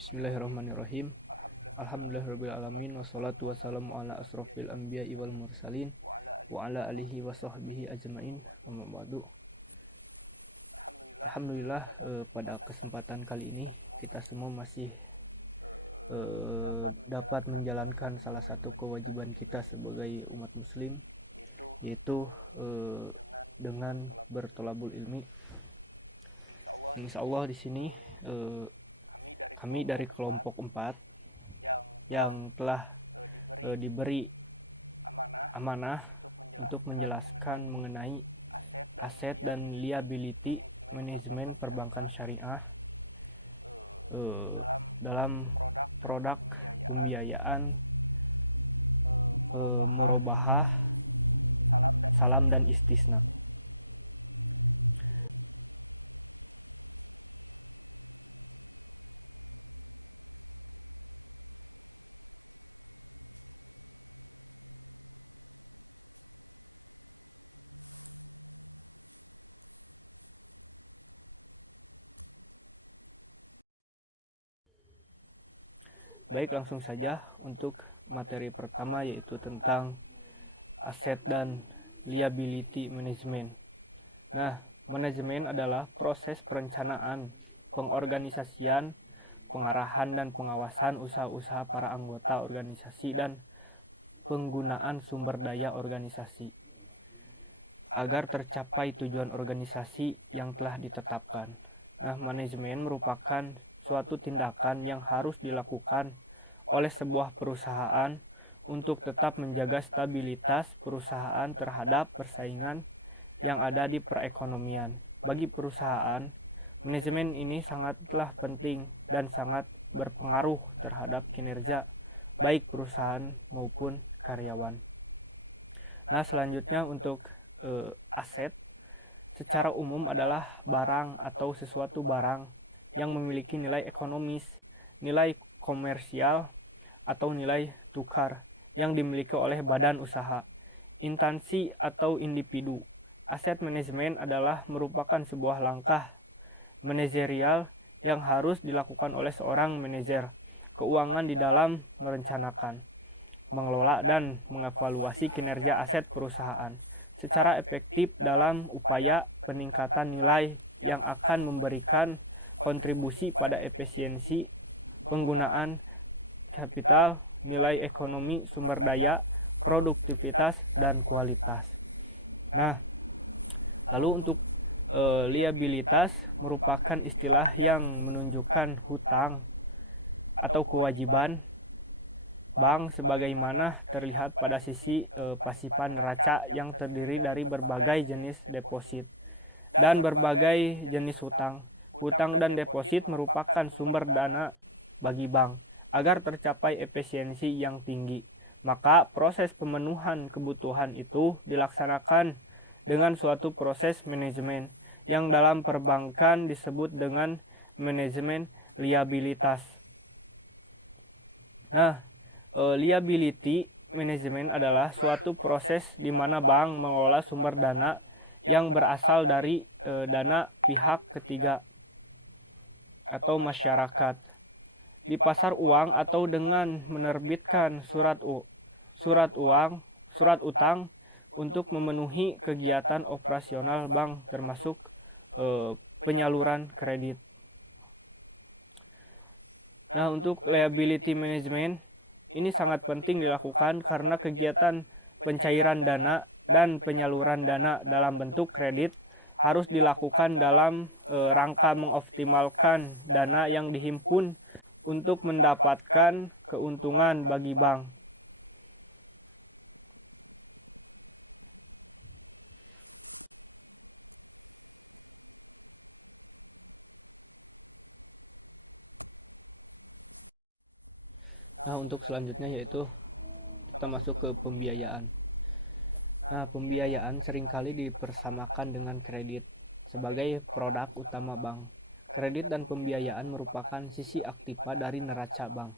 Bismillahirrahmanirrahim. Alhamdulillahirrabbilalamin. Wassalatu wassalamu ala asrofil anbiya'i wal mursalin wa ala alihi wa sahbihi ajmain. Amma ba'du. Alhamdulillah, pada kesempatan kali ini kita semua masih dapat menjalankan salah satu kewajiban kita sebagai umat muslim, yaitu dengan bertolabul ilmi. Insya Allah di sini kami dari kelompok 4 yang telah diberi amanah untuk menjelaskan mengenai aset dan liability manajemen perbankan syariah dalam produk pembiayaan murabahah, salam dan istisna. Baik, langsung saja untuk materi pertama, yaitu tentang aset dan liability management. Nah, manajemen adalah proses perencanaan, pengorganisasian, pengarahan dan pengawasan usaha-usaha para anggota organisasi dan penggunaan sumber daya organisasi agar tercapai tujuan organisasi yang telah ditetapkan. Nah, manajemen merupakan suatu tindakan yang harus dilakukan oleh sebuah perusahaan untuk tetap menjaga stabilitas perusahaan terhadap persaingan yang ada di perekonomian. Bagi perusahaan, manajemen ini sangatlah penting dan sangat berpengaruh terhadap kinerja baik perusahaan maupun karyawan. Nah, selanjutnya untuk aset secara umum adalah barang atau sesuatu barang yang memiliki nilai ekonomis, nilai komersial, atau nilai tukar yang dimiliki oleh badan usaha, instansi, atau individu. Aset manajemen adalah merupakan sebuah langkah manajerial yang harus dilakukan oleh seorang manajer keuangan di dalam merencanakan, mengelola, dan mengevaluasi kinerja aset perusahaan secara efektif dalam upaya peningkatan nilai yang akan memberikan kontribusi pada efisiensi penggunaan kapital, nilai ekonomi sumber daya, produktivitas, dan kualitas. Nah, lalu untuk liabilitas merupakan istilah yang menunjukkan hutang atau kewajiban bank sebagaimana terlihat pada sisi pasipan neraca yang terdiri dari berbagai jenis deposit dan berbagai jenis hutang. Hutang dan deposit merupakan sumber dana bagi bank agar tercapai efisiensi yang tinggi. Maka proses pemenuhan kebutuhan itu dilaksanakan dengan suatu proses manajemen yang dalam perbankan disebut dengan manajemen liabilitas. Nah, liability management adalah suatu proses di mana bank mengelola sumber dana yang berasal dari dana pihak ketiga atau masyarakat di pasar uang atau dengan menerbitkan surat utang untuk memenuhi kegiatan operasional bank termasuk penyaluran kredit. Nah, untuk liability management ini sangat penting dilakukan karena kegiatan pencairan dana dan penyaluran dana dalam bentuk kredit harus dilakukan dalam rangka mengoptimalkan dana yang dihimpun untuk mendapatkan keuntungan bagi bank. Nah, untuk selanjutnya yaitu kita masuk ke pembiayaan. Nah, pembiayaan seringkali dipersamakan dengan kredit sebagai produk utama bank. Kredit dan pembiayaan merupakan sisi aktiva dari neraca bank.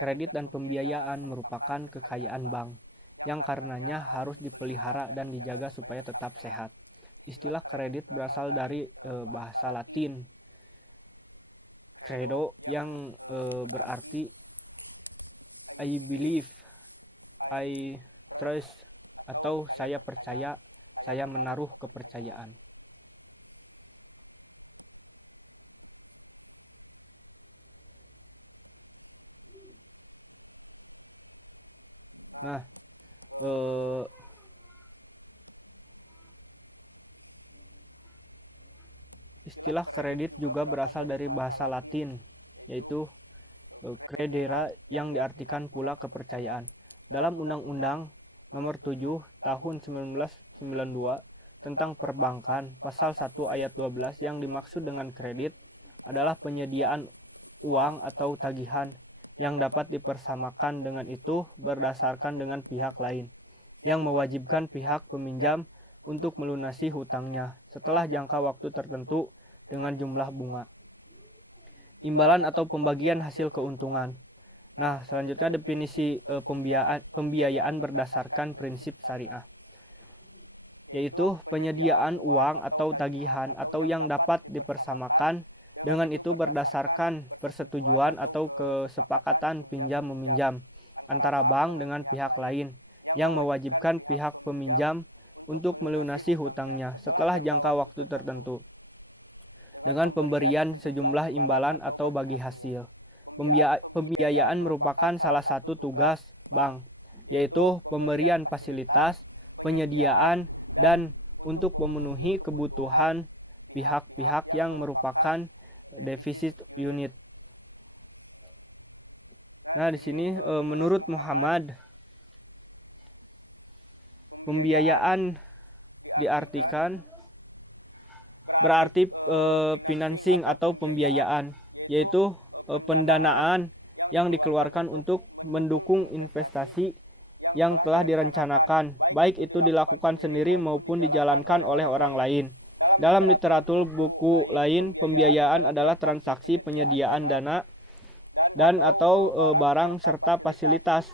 Kredit dan pembiayaan merupakan kekayaan bank yang karenanya harus dipelihara dan dijaga supaya tetap sehat. Istilah kredit berasal dari bahasa Latin credo yang berarti I believe, I trust, atau saya percaya, saya menaruh kepercayaan. Nah, istilah kredit juga berasal dari bahasa Latin, yaitu credere, yang diartikan pula kepercayaan. Dalam Undang-Undang Nomor 7 Tahun 1992 tentang Perbankan, Pasal 1 Ayat 12, yang dimaksud dengan kredit adalah penyediaan uang atau tagihan yang dapat dipersamakan dengan itu berdasarkan dengan pihak lain, yang mewajibkan pihak peminjam untuk melunasi hutangnya setelah jangka waktu tertentu dengan jumlah bunga. Imbalan atau pembagian hasil keuntungan. Nah, selanjutnya definisi pembiayaan berdasarkan prinsip syariah, yaitu penyediaan uang atau tagihan atau yang dapat dipersamakan dengan itu berdasarkan persetujuan atau kesepakatan pinjam-meminjam antara bank dengan pihak lain yang mewajibkan pihak peminjam untuk melunasi hutangnya setelah jangka waktu tertentu dengan pemberian sejumlah imbalan atau bagi hasil. Pembiayaan merupakan salah satu tugas bank, yaitu pemberian fasilitas, penyediaan, dan untuk memenuhi kebutuhan pihak-pihak yang merupakan defisit unit. Nah, di sini menurut Muhammad, pembiayaan diartikan berarti financing atau pembiayaan, yaitu pendanaan yang dikeluarkan untuk mendukung investasi yang telah direncanakan, baik itu dilakukan sendiri maupun dijalankan oleh orang lain. Dalam literatur buku lain, pembiayaan adalah transaksi penyediaan dana dan atau barang serta fasilitas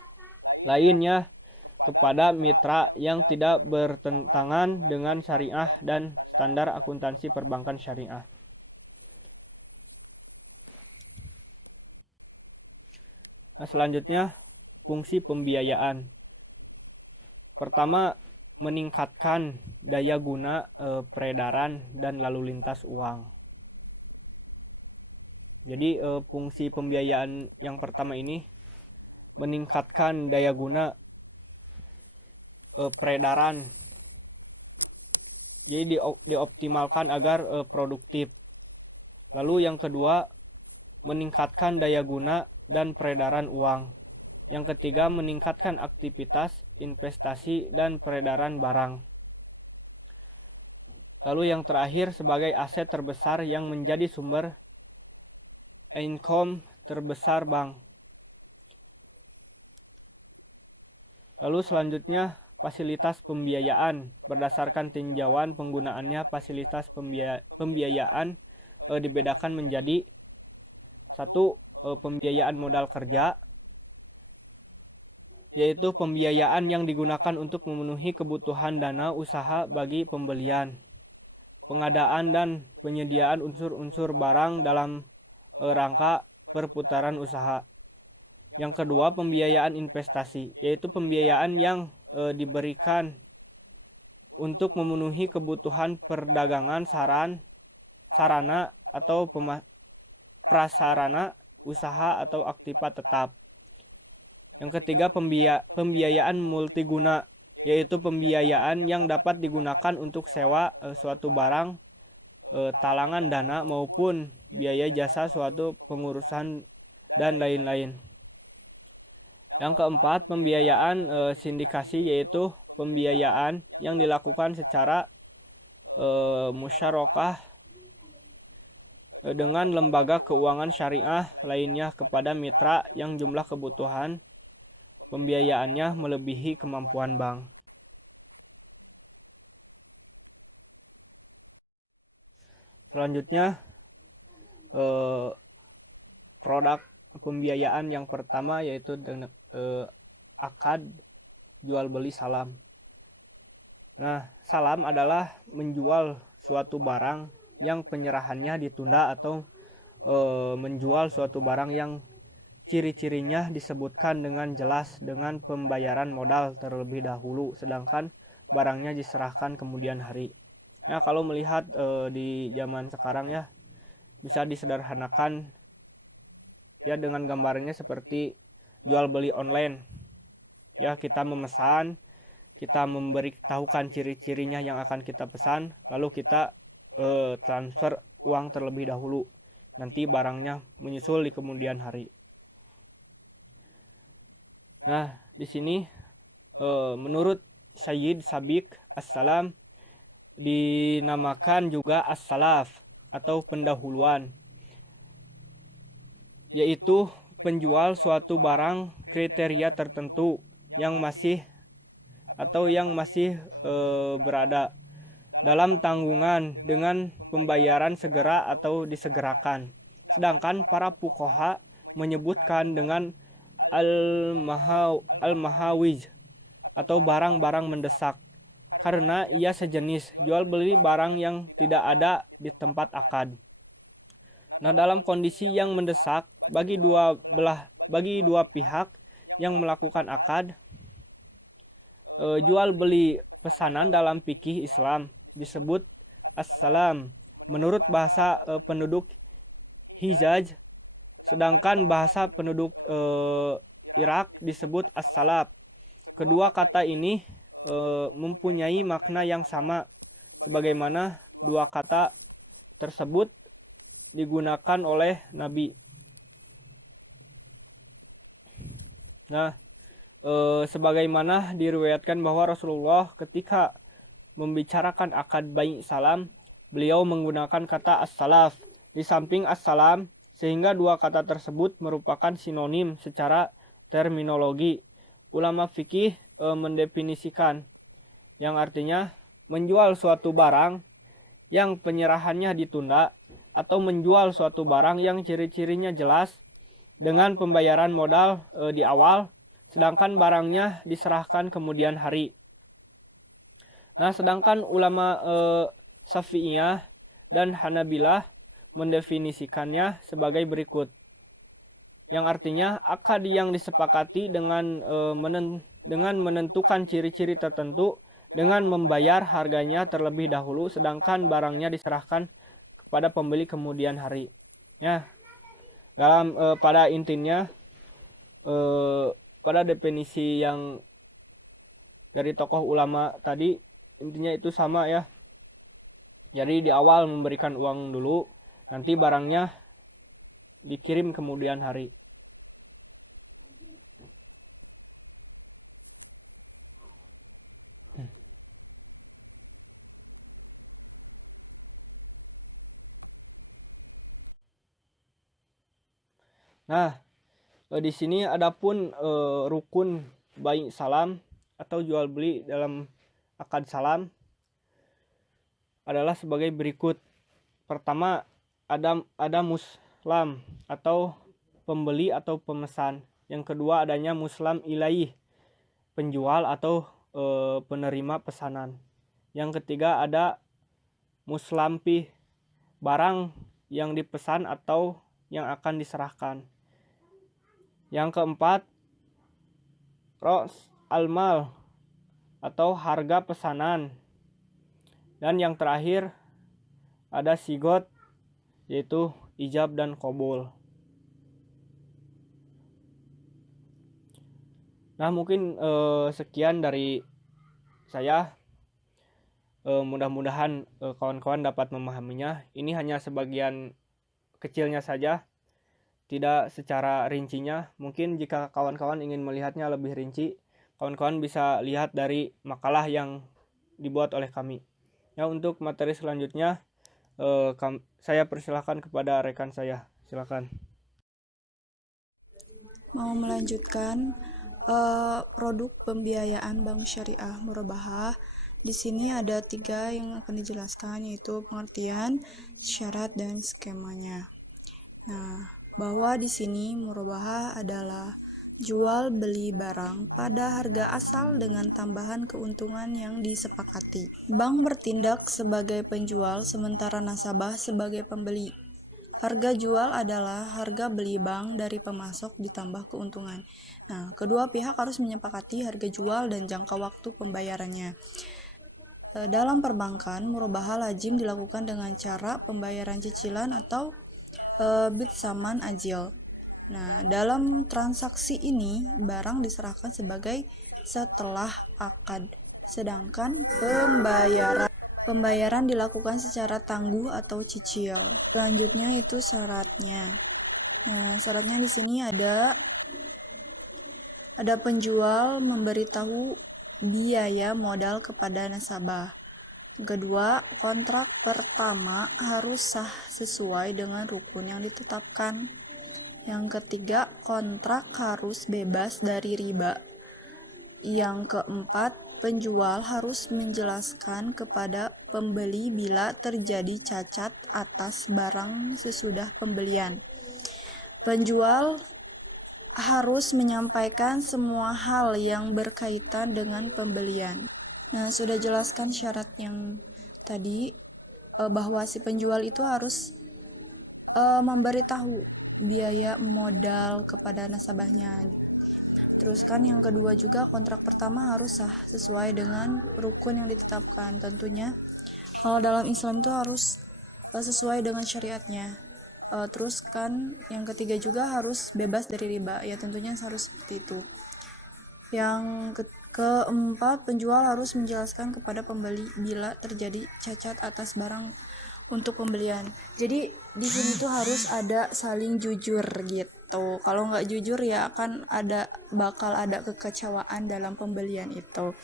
lainnya kepada mitra yang tidak bertentangan dengan syariah dan standar akuntansi perbankan syariah. Nah, selanjutnya fungsi pembiayaan. Pertama, meningkatkan daya guna peredaran dan lalu lintas uang. Jadi fungsi pembiayaan yang pertama ini meningkatkan daya guna peredaran. Jadi dioptimalkan agar produktif. Lalu yang kedua, meningkatkan daya guna dan peredaran uang. Yang ketiga, meningkatkan aktivitas investasi dan peredaran barang. Lalu yang terakhir, sebagai aset terbesar yang menjadi sumber income terbesar bank. Lalu selanjutnya, fasilitas pembiayaan. Berdasarkan tinjauan penggunaannya, fasilitas pembiayaan dibedakan menjadi 1. Pembiayaan modal kerja, yaitu pembiayaan yang digunakan untuk memenuhi kebutuhan dana usaha bagi pembelian, pengadaan dan penyediaan unsur-unsur barang dalam rangka perputaran usaha. Yang kedua, pembiayaan investasi, yaitu pembiayaan yang diberikan untuk memenuhi kebutuhan perdagangan, sarana atau prasarana usaha atau aktiva tetap. Yang ketiga, pembiayaan multiguna, yaitu pembiayaan yang dapat digunakan untuk sewa suatu barang, talangan dana maupun biaya jasa suatu pengurusan dan lain-lain. Yang keempat, pembiayaan sindikasi, yaitu pembiayaan yang dilakukan secara musyarakah dengan lembaga keuangan syariah lainnya kepada mitra yang jumlah kebutuhan pembiayaannya melebihi kemampuan bank. Selanjutnya, produk pembiayaan yang pertama yaitu akad jual beli salam. Nah, salam adalah menjual suatu barang yang penyerahannya ditunda atau menjual suatu barang yang ciri-cirinya disebutkan dengan jelas dengan pembayaran modal terlebih dahulu, sedangkan barangnya diserahkan kemudian hari. Ya, kalau melihat di zaman sekarang ya, bisa disederhanakan ya dengan gambarnya seperti jual beli online. Ya, kita memesan, kita memberitahukan ciri-cirinya yang akan kita pesan, lalu kita transfer uang terlebih dahulu. Nanti barangnya menyusul di kemudian hari. Nah, di sini menurut Sayyid Sabiq As-Salam dinamakan juga as-salaf atau pendahuluan, yaitu penjual suatu barang kriteria tertentu yang masih berada dalam tanggungan dengan pembayaran segera atau disegerakan. Sedangkan para fuqaha menyebutkan dengan al-mahawij atau barang-barang mendesak, karena ia sejenis jual beli barang yang tidak ada di tempat akad. Nah, dalam kondisi yang mendesak bagi dua pihak yang melakukan akad, jual beli pesanan dalam fikih Islam disebut as-salam menurut bahasa penduduk Hijaz, sedangkan bahasa penduduk Irak disebut as-salaf. Kedua kata ini mempunyai makna yang sama, sebagaimana dua kata tersebut digunakan oleh Nabi. Nah, sebagaimana diriwayatkan bahwa Rasulullah ketika membicarakan akad bai' salam, beliau menggunakan kata as-salaf di samping as-salam, sehingga dua kata tersebut merupakan sinonim secara terminologi. Ulama fikih mendefinisikan yang artinya menjual suatu barang yang penyerahannya ditunda, atau menjual suatu barang yang ciri-cirinya jelas dengan pembayaran modal di awal, sedangkan barangnya diserahkan kemudian hari. Nah, sedangkan ulama Syafi'iyah dan Hanabilah mendefinisikannya sebagai berikut. Yang artinya akad yang disepakati dengan menentukan ciri-ciri tertentu dengan membayar harganya terlebih dahulu, sedangkan barangnya diserahkan kepada pembeli kemudian hari. Ya, dalam pada intinya pada definisi yang dari tokoh ulama tadi, intinya itu sama ya. Jadi di awal memberikan uang dulu, nanti barangnya dikirim kemudian hari. Nah, di sini adapun rukun bai' salam atau jual beli dalam akad salam adalah sebagai berikut. Pertama, ada muslam atau pembeli atau pemesan. Yang kedua, adanya muslam ilaih, penjual atau penerima pesanan. Yang ketiga, ada muslampi, barang yang dipesan atau yang akan diserahkan. Yang keempat, ros almal atau harga pesanan. Dan yang terakhir ada sigot, yaitu ijab dan qabul. Nah, mungkin sekian dari saya. Mudah-mudahan kawan-kawan dapat memahaminya. Ini hanya sebagian kecilnya saja, tidak secara rincinya. Mungkin jika kawan-kawan ingin melihatnya lebih rinci, kawan-kawan bisa lihat dari makalah yang dibuat oleh kami. Ya, untuk materi selanjutnya saya persilahkan kepada rekan saya. Silakan. Mau melanjutkan produk pembiayaan bank syariah murabahah. Di sini ada 3 yang akan dijelaskan, yaitu pengertian, syarat, dan skemanya. Nah, bahwa di sini murabahah adalah jual beli barang pada harga asal dengan tambahan keuntungan yang disepakati. Bank bertindak sebagai penjual sementara nasabah sebagai pembeli. Harga jual adalah harga beli bank dari pemasok ditambah keuntungan. Nah, kedua pihak harus menyepakati harga jual dan jangka waktu pembayarannya. Dalam perbankan, murabahah lazim dilakukan dengan cara pembayaran cicilan atau bid saman ajil. Nah, dalam transaksi ini, barang diserahkan sebagai setelah akad, sedangkan pembayaran dilakukan secara tangguh atau cicil. Selanjutnya itu syaratnya. Nah, syaratnya di sini ada penjual memberitahu biaya modal kepada nasabah. Kedua, kontrak pertama harus sah sesuai dengan rukun yang ditetapkan. Yang ketiga, kontrak harus bebas dari riba. Yang keempat, penjual harus menjelaskan kepada pembeli bila terjadi cacat atas barang sesudah pembelian. Penjual harus menyampaikan semua hal yang berkaitan dengan pembelian. Nah, sudah jelaskan syarat yang tadi bahwa si penjual itu harus memberitahu biaya modal kepada nasabahnya. Terus kan yang kedua juga, kontrak pertama harus sah sesuai dengan rukun yang ditetapkan. Tentunya kalau dalam Islam itu harus sesuai dengan syariatnya. Terus kan yang ketiga juga harus bebas dari riba. Ya tentunya harus seperti itu. Yang keempat, penjual harus menjelaskan kepada pembeli bila terjadi cacat atas barang untuk pembelian. Jadi di sini tuh harus ada saling jujur gitu. Kalau nggak jujur ya akan bakal ada kekecewaan dalam pembelian itu.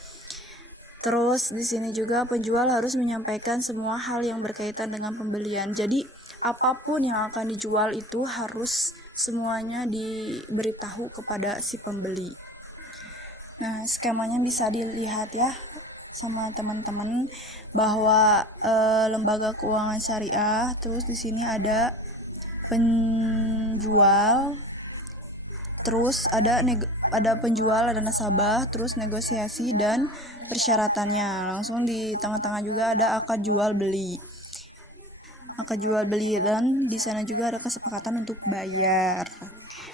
Terus di sini juga penjual harus menyampaikan semua hal yang berkaitan dengan pembelian. Jadi apapun yang akan dijual itu harus semuanya diberitahu kepada si pembeli. Nah, skemanya bisa dilihat ya sama teman-teman bahwa lembaga keuangan syariah, terus di sini ada penjual, terus ada penjual, ada nasabah, terus negosiasi dan persyaratannya. Langsung di tengah-tengah juga ada akad jual beli. Akad jual beli dan di sana juga ada kesepakatan untuk bayar.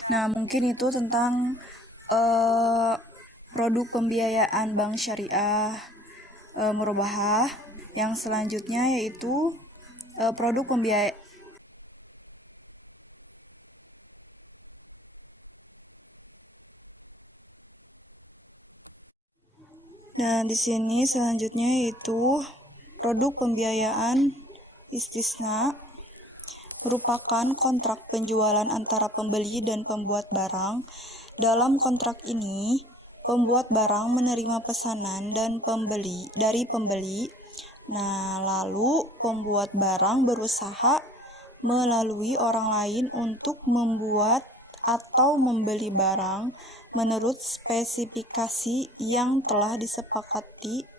Nah, mungkin itu tentang produk pembiayaan bank syariah murabahah. Yang selanjutnya yaitu produk pembiayaan. Nah, di sini selanjutnya yaitu produk pembiayaan istisna merupakan kontrak penjualan antara pembeli dan pembuat barang. Dalam kontrak ini, pembuat barang menerima pesanan dan dari pembeli. Nah, lalu pembuat barang berusaha melalui orang lain untuk membuat atau membeli barang menurut spesifikasi yang telah disepakati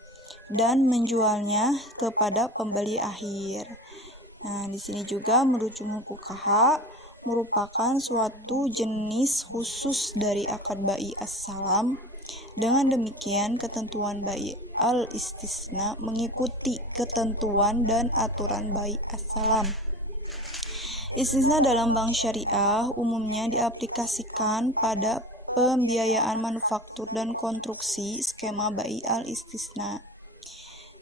dan menjualnya kepada pembeli akhir. Nah, di sini juga menurut jumhur fuqaha merupakan suatu jenis khusus dari akad bai as-salam. Dengan demikian, ketentuan bai al-istisna mengikuti ketentuan dan aturan bai as-salam. Istisna dalam bank syariah umumnya diaplikasikan pada pembiayaan manufaktur dan konstruksi skema bai al-istisna.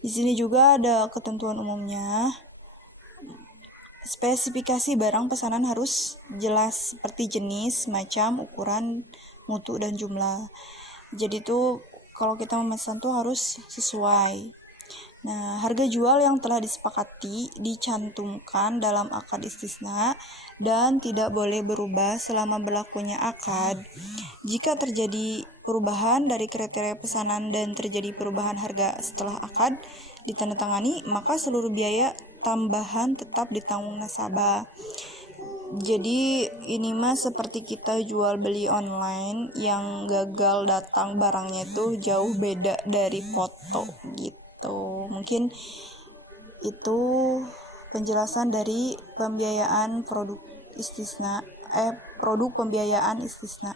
Di sini juga ada ketentuan umumnya. Spesifikasi barang pesanan harus jelas seperti jenis, macam, ukuran, mutu, dan jumlah. Jadi tuh kalau kita memesan tuh harus sesuai. Nah, harga jual yang telah disepakati dicantumkan dalam akad istisna dan tidak boleh berubah selama berlakunya akad. Jika terjadi perubahan dari kriteria pesanan dan terjadi perubahan harga setelah akad ditandatangani, maka seluruh biaya tambahan tetap ditanggung nasabah. Jadi ini mah seperti kita jual beli online yang gagal datang barangnya itu jauh beda dari foto gitu. Mungkin itu penjelasan dari pembiayaan produk pembiayaan istisna.